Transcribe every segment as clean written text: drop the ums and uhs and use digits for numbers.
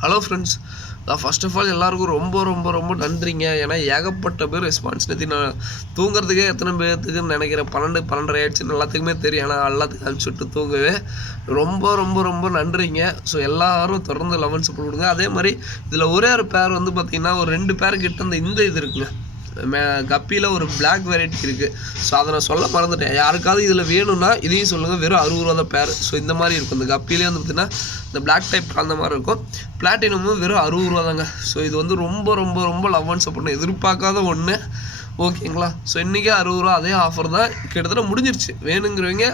Hello friends, first of all எல்லாருக்கும் ரொம்ப ரொம்ப ரொம்ப நன்றிங்க. ஏன்னா ஏகப்பட்ட பேர் ரெஸ்பான்ஸ் நேற்று நான் தூங்குறதுக்கே எத்தனை பேர்த்துக்குன்னு நினைக்கிறேன். 12-12:30 ஆயிடுச்சுன்னு எல்லாத்துக்குமே தெரியும். ஆனால் எல்லாத்துக்கும் அனுப்பிச்சுட்டு தூங்கவே ரொம்ப ரொம்ப ரொம்ப நன்றிங்க. ஸோ எல்லோரும் தொடர்ந்து லெவன் சப்போர்ட் கொடுங்க. அதே மாதிரி இதில் ஒரே ஒரு பேர் வந்து பார்த்திங்கன்னா ஒரு 2 பேர்கிட்ட இந்த இது இருக்குங்க, கப்பியில் ஒரு பிளாக் வெரைட்டி இருக்குது. ஸோ அதை நான் சொல்ல மறந்துட்டேன். யாருக்காவது இதில் வேணும்னா இதையும் சொல்லுங்கள். வெறும் 60 ரூபா தான் பேர். ஸோ இந்த மாதிரி இருக்கும். இந்த கப்பிலே வந்து பார்த்திங்கன்னா இந்த பிளாக் டைப் அந்த மாதிரி இருக்கும். பிளாட்டினமும் வெறும் 60 ரூபா தாங்க. ஸோ இது வந்து ரொம்ப ரொம்ப ரொம்ப லவ் அண்ட் சப்போர்ட் எதிர்பார்க்காத ஒன்று. ஓகேங்களா? ஸோ இன்றைக்கே 60 ரூபா அதே ஆஃபர் தான். கிட்டத்தட்ட முடிஞ்சிருச்சு. வேணுங்கிறவங்க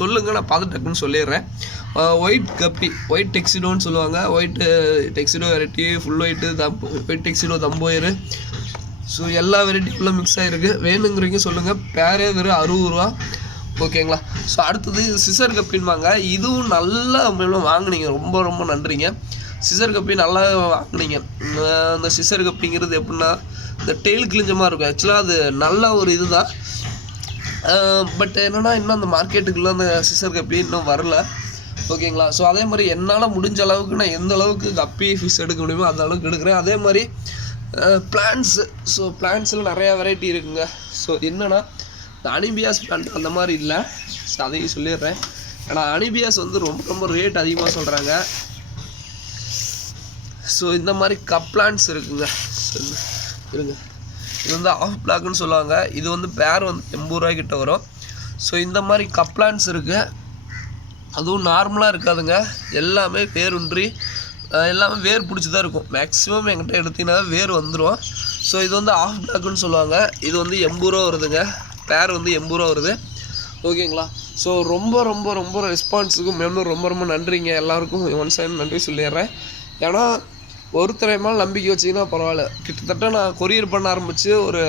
சொல்லுங்கள், நான் பார்த்து டக்குன்னு சொல்லிடுறேன். ஒயிட் கப்பி, ஒயிட் டெக்ஸிடோன்னு சொல்லுவாங்க. White tuxedo variety, full white, white tuxedo தம்போயரு. ஸோ எல்லா வெரைட்டிக்குள்ளே மிக்ஸ் ஆகிருக்கு. வேணுங்கிறவங்க சொல்லுங்கள். பேரே வெறும் 60 ரூபா. ஓகேங்களா? ஸோ அடுத்தது சிசர் கப்பின்பாங்க. இதுவும் நல்லா வாங்கினீங்க. ரொம்ப ரொம்ப நன்றிங்க. சிசர் கப்பி நல்லா வாங்கினீங்க. இந்த சிசர் கப்பிங்கிறது எப்படின்னா இந்த டெய்ல் கிழிஞ்ச மாதிரி இருக்கும். ஆக்சுவலாக அது நல்ல ஒரு இது தான். பட் என்னென்னா இன்னும் அந்த மார்க்கெட்டுக்குள்ளே அந்த சிசர் கப்பி இன்னும் வரல. ஓகேங்களா? ஸோ அதே மாதிரி என்னால் முடிஞ்ச அளவுக்கு நான் எந்த அளவுக்கு கப்பி ஃபிஷ் எடுக்க முடியுமோ அந்த அளவுக்கு எடுக்கிறேன். அதே மாதிரி பிளான்ட்ஸு. ஸோ பிளான்ட்ஸில் நிறையா வெரைட்டி இருக்குங்க. ஸோ என்னென்னா இந்த அனிபியாஸ் பிளான்ட் அந்த மாதிரி இல்லை. ஸோ அதையும் சொல்லிடுறேன். ஏன்னா அனிபியாஸ் வந்து ரொம்ப ரொம்ப ரேட் அதிகமாக சொல்கிறாங்க. ஸோ இந்த மாதிரி கப் பிளான்ட்ஸ் இருக்குங்க. இருங்க, இது வந்து ஆஃப் பிளாக்னு சொல்லுவாங்க. இது வந்து பேர் வந்து 80 ரூபாய்க்கிட்ட வரும். ஸோ இந்த மாதிரி கப் பிளான்ட்ஸ் இருக்குது. அதுவும் நார்மலாக இருக்காதுங்க. எல்லாமே வேரூன்றி எல்லாமே வேர் பிடிச்சி தான் இருக்கும். மேக்ஸிமம் என்கிட்ட எடுத்திங்கன்னா வேர் வந்துடும். ஸோ இது வந்து ஆஃப் பிளாக்குன்னு சொல்லுவாங்க. இது வந்து 80 ரூபா வருதுங்க. பேர் வந்து 80 ரூபா வருது. ஓகேங்களா? ஸோ ரொம்ப ரொம்ப ரொம்ப ரெஸ்பான்ஸுக்கும் மேலும் ரொம்ப ரொம்ப நன்றிங்க. எல்லாருக்கும் ஒன்ஸ் டைம் நன்றி சொல்லிடுறேன். ஏன்னா ஒருத்தரை மேலே நம்பிக்கை வச்சிங்கன்னா பரவாயில்ல. கிட்டத்தட்ட நான் கொரியர் பண்ண ஆரம்பித்து ஒரு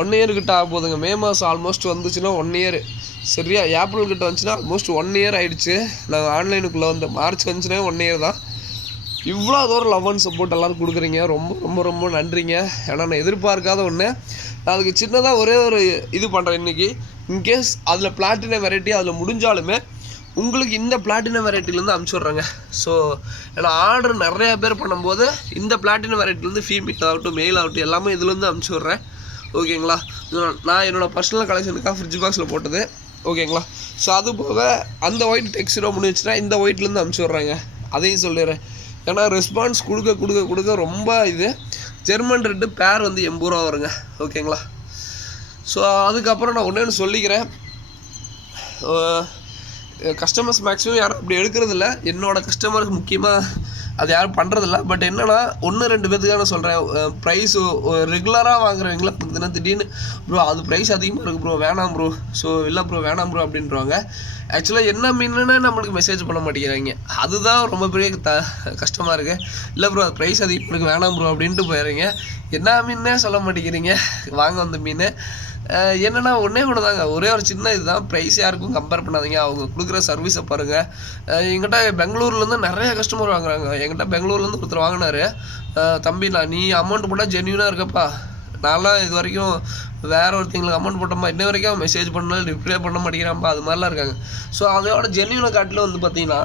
1 இயர் கிட்ட ஆக போதுங்க. மே மாதம் ஆல்மோஸ்ட் வந்துச்சுன்னா 1 இயர். சரியா? ஏப்ரல் கிட்ட வந்துச்சுன்னா ஆல்மோஸ்ட் 1 இயர் ஆகிடுச்சு. நாங்கள் ஆன்லைனுக்குள்ளே வந்து மார்ச் வந்துச்சுன்னா 1 இயர் தான். இவ்வளோ தூரம் லவ் அண்ட் சப்போர்ட் எல்லோரும் கொடுக்குறீங்க. ரொம்ப ரொம்ப ரொம்ப நன்றிங்க. ஏன்னா நான் எதிர்பார்க்காத ஒன்று. நான் அதுக்கு சின்னதாக ஒரே ஒரு இது பண்ணுறேன் இன்றைக்கி. இன்கேஸ் அதில் பிளாட்டினம் வெரைட்டி அதில் முடிஞ்சாலுமே உங்களுக்கு இந்த பிளாட்டினம் வெரைட்டிலேருந்து அனுப்பிச்சுட்றேங்க. ஸோ ஏன்னா ஆர்டர் நிறையா பேர் பண்ணும்போது இந்த பிளாட்டினம் வெரைட்டிலேருந்து ஃபீமேல் ஆகட்டும் மெயில் ஆகட்டும் எல்லாமே இதுலேருந்து அனுப்பிச்சுட்றேன். ஓகேங்களா? நான் என்னோடய பர்சனல் கலெக்ஷனுக்காக ஃப்ரிட்ஜ் பாக்ஸில் போட்டது. ஓகேங்களா? ஸோ அது போக அந்த ஒயிட் டெக்ஸ்டோ முடிஞ்சுன்னா இந்த ஒயிட்லேருந்து அனுப்பிச்சுட்றேங்க. அதையும் சொல்லிடுறேன். ஏன்னா ரெஸ்பான்ஸ் கொடுக்க கொடுக்க கொடுக்க ரொம்ப இது. ஜெர்மன் ரெட்டு பேர் வந்து 80 ரூபா வருங்க. ஓகேங்களா? ஸோ அதுக்கப்புறம் நான் ஒன்று சொல்லிக்கிறேன். கஸ்டமர்ஸ் மேக்ஸிமம் யாரும் அப்படி எடுக்கிறதில்ல. என்னோடய கஸ்டமருக்கு முக்கியமாக அது யாரும் பண்ணுறதில்ல. பட் என்னென்னா 1-2 பேர்த்துக்காக நான் சொல்கிறேன். ப்ரைஸு ரெகுலராக வாங்குறவங்கள பார்த்தீங்கன்னா திடீர்னு ப்ரோ அது ப்ரைஸ் அதிகமாக இருக்குது ப்ரோ, வேணாம் ப்ரோ, ஸோ இல்லை ப்ரோ வேணாம் ப்ரோ அப்படின்றாங்க. ஆக்சுவலாக என்ன மீனுன்னு நம்மளுக்கு மெசேஜ் பண்ண மாட்டேங்கிறாங்க. அதுதான் ரொம்ப பெரிய கஷ்டமாக இருக்குது. இல்லை ப்ரோ அது ப்ரைஸ் அதிகமாக இருக்குது வேணாம் ப்ரோ அப்படின்ட்டு போயிடுறீங்க. என்ன மீனே சொல்ல மாட்டேங்கிறீங்க. வாங்க வந்த மீன் என்னென்னா ஒன்றே ஒன்று தாங்க. ஒரே ஒரு சின்ன இதுதான். ப்ரைஸ் யாருக்கும் கம்பேர் பண்ணாதீங்க. அவங்க கொடுக்குற சர்வீஸை பாருங்கள். எங்கிட்ட பெங்களூர்லேருந்து நிறைய கஸ்டமர் வாங்குறாங்க. எங்கிட்ட பெங்களூர்லேருந்து ஒருத்தர் வாங்கினார். தம்பி நீ அமௌண்ட் போட்டால் ஜென்யூனாக இருக்கப்பா, நான்லாம் இது வரைக்கும் வேறு ஒருத்தங்களுக்கு அமௌண்ட் போட்டோம்மா இன்ன வரைக்கும் அவன் மெசேஜ் பண்ணாலும் ரிப்ளை பண்ண மாட்டேங்கிறான்ப்பா, அது மாதிரிலாம் இருக்காங்க. ஸோ அதோட ஜென்யூனை காட்டில் வந்து பார்த்தீங்கன்னா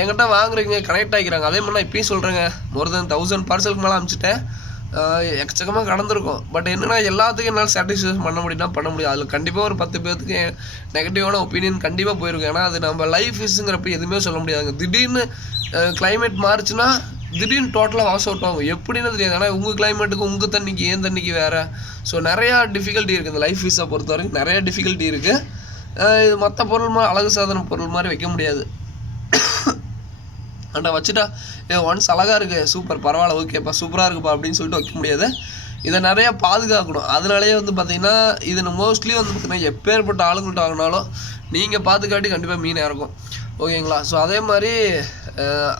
என்கிட்ட வாங்குறீங்க கனெக்ட் ஆகிக்கிறாங்க. அதே மாதிரி நான் இப்பயும் சொல்கிறேங்க, மோர் தென் 1000 பார்சலுக்கு மேலே அனுப்பிச்சிட்டேன். எக்கச்சக்கமாக கடந்திருக்கும். பட் என்னென்னா எல்லாத்துக்கும் என்னால் சாட்டிஸ்ஃபேக்ஷன் பண்ண முடியும்னா பண்ண முடியும். அதில் கண்டிப்பாக ஒரு 10 பேர்த்துக்கு நெகட்டிவான ஒப்பீனியன் கண்டிப்பாக போயிருக்கும். ஏன்னா அது நம்ம லைஃப் இஸ்ஸுங்கிறப்ப எதுவுமே சொல்ல முடியாதுங்க. திடீர்னு கிளைமேட் மாறுச்சுன்னா திடீர்னு டோட்டலாக வாஷ் அவுட் ஆகும். எப்படின்னு தெரியாது. ஆனால் உங்கள் கிளைமேட்டுக்கு உங்கள் தண்ணிக்கு ஏன் தண்ணிக்கு வேறு. ஸோ நிறையா டிஃபிகல்ட்டி இருக்குது. இந்த லைஃப் ஃபீஸை பொறுத்த வரைக்கும் நிறையா டிஃபிகல்ட்டி இருக்குது. இது மற்ற பொருள் அழகு சாதன பொருள் மாதிரி வைக்க முடியாது. அண்டா வச்சுட்டா ஒன்ஸ் அழகாக இருக்குது சூப்பர் பரவாயில்ல ஓகேப்பா சூப்பராக இருக்குப்பா அப்படின்னு சொல்லிட்டு வைக்க முடியாது. இதை நிறையா பாதுகாக்கணும். அதனாலேயே வந்து பார்த்திங்கன்னா இது மோஸ்ட்லி வந்து பார்த்திங்கன்னா எப்பேற்பட்ட ஆளுங்கள்ட்ட வாங்கினாலும் நீங்கள் பார்த்துக்காட்டி கண்டிப்பாக மீன் இறக்கும். ஓகேங்களா? ஸோ அதே மாதிரி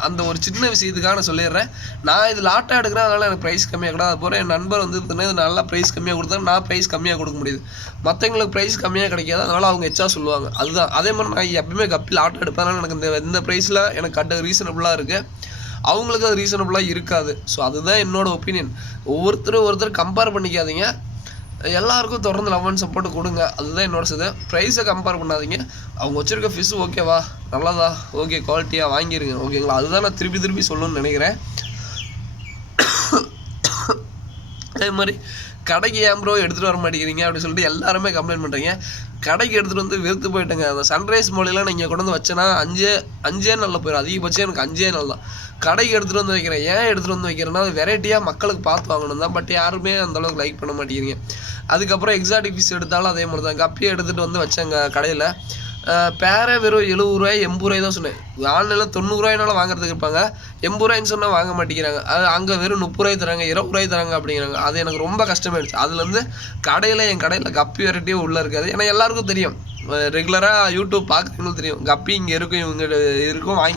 அந்த ஒரு சின்ன விஷயத்துக்காக நான் சொல்லிடுறேன். நான் இது லாட்டாக எடுக்கிறேன், அதனால் எனக்கு ப்ரைஸ் கம்மியாக கூட. அது போகிற என் நண்பர் வந்து பார்த்தீங்கன்னா இது நல்லா ப்ரைஸ் கம்மியாக கொடுத்தா நான் ப்ரைஸ் கம்மியாக கொடுக்க முடியுது. மற்றவங்களுக்கு ப்ரைஸ் கம்மியாக கிடைக்காது, அதனால் அவங்க எச்சா சொல்லுவாங்க. அதுதான். அதே மாதிரி நான் எப்பவுமே கப்பி லாட்டாக எடுப்பேன். எனக்கு இந்த ப்ரைஸில் எனக்கு கட்ட ரீசனபுளாக இருக்குது, அவங்களுக்கு அது ரீசனபுளாக இருக்காது. ஸோ அதுதான் என்னோடய ஒப்பீனியன். ஒவ்வொருத்தர் கம்பேர் பண்ணிக்காதீங்க. எல்லாருக்கும் தொடர்ந்து லவ் அண்ட் சப்போர்ட் கொடுங்க. அதுதான் என்னோட இது. ப்ரைஸை கம்பேர் பண்ணாதீங்க. அவங்க வச்சுருக்க ஃபிஷ் ஓகேவா, நல்லதா, ஓகே குவாலிட்டியாக வாங்கிடுங்க. ஓகேங்களா? அதுதான் நான் திருப்பி சொல்லணும்னு நினைக்கிறேன். அதே மாதிரி கடைக்கு ஏன் ப்ரோ எடுத்துகிட்டு வர மாட்டேங்கிறீங்க அப்படின்னு சொல்லிட்டு எல்லாருமே கம்ப்ளைண்ட் பண்ணுறீங்க. கடைக்கு எடுத்துகிட்டு வந்து வெறுத்து போயிட்டேங்க. அந்த சன்ரைஸ் மொழிலாம் நீங்கள் கொண்டு வந்து வச்சேன்னா அஞ்சே நாளில் போயிடும். அதிகபட்சம் எனக்கு 5 நாள் தான். கடைக்கு எடுத்துகிட்டு வந்து வைக்கிறேன். ஏன் எடுத்துகிட்டு வந்து வைக்கிறேன்னா அது வெரைட்டியாக மக்களுக்கு பார்த்து வாங்கணும் தான். பட் யாருமே அந்தளவுக்கு லைக் பண்ண மாட்டேங்கிறீங்க. அதுக்கப்புறம் எக்ஸாட்டிக் ஃபிஷ் எடுத்தாலும் அதே மாதிரி தான். கப்பியை எடுத்துகிட்டு வந்து வச்சேங்க கடையில். பேரே வெறும் 70 ரூபாய் 80 ரூபாய் தான் சொன்னேன். ஆன்லைனில் 90 ரூபாய்னால வாங்குறதுக்கு இருப்பாங்க. 80 ரூபாய்ன்னு சொன்னால் வாங்க மாட்டேங்கிறாங்க. அது அங்கே வெறும் 30 ரூபாய் தராங்க, 20 ரூபாய் தராங்க அப்படிங்கிறாங்க. அது எனக்கு ரொம்ப கஷ்டமாயிடுச்சு. அதுலேருந்து என் கடையில் கப்பி வெரைட்டியே உள்ளே இருக்காது. ஏன்னா எல்லாருக்கும் தெரியும், ரெகுலராக யூடியூப் பார்க்குறவங்களும் தெரியும் கப்பி இங்கே இருக்கும், இவங்க இருக்கும் வாங்கி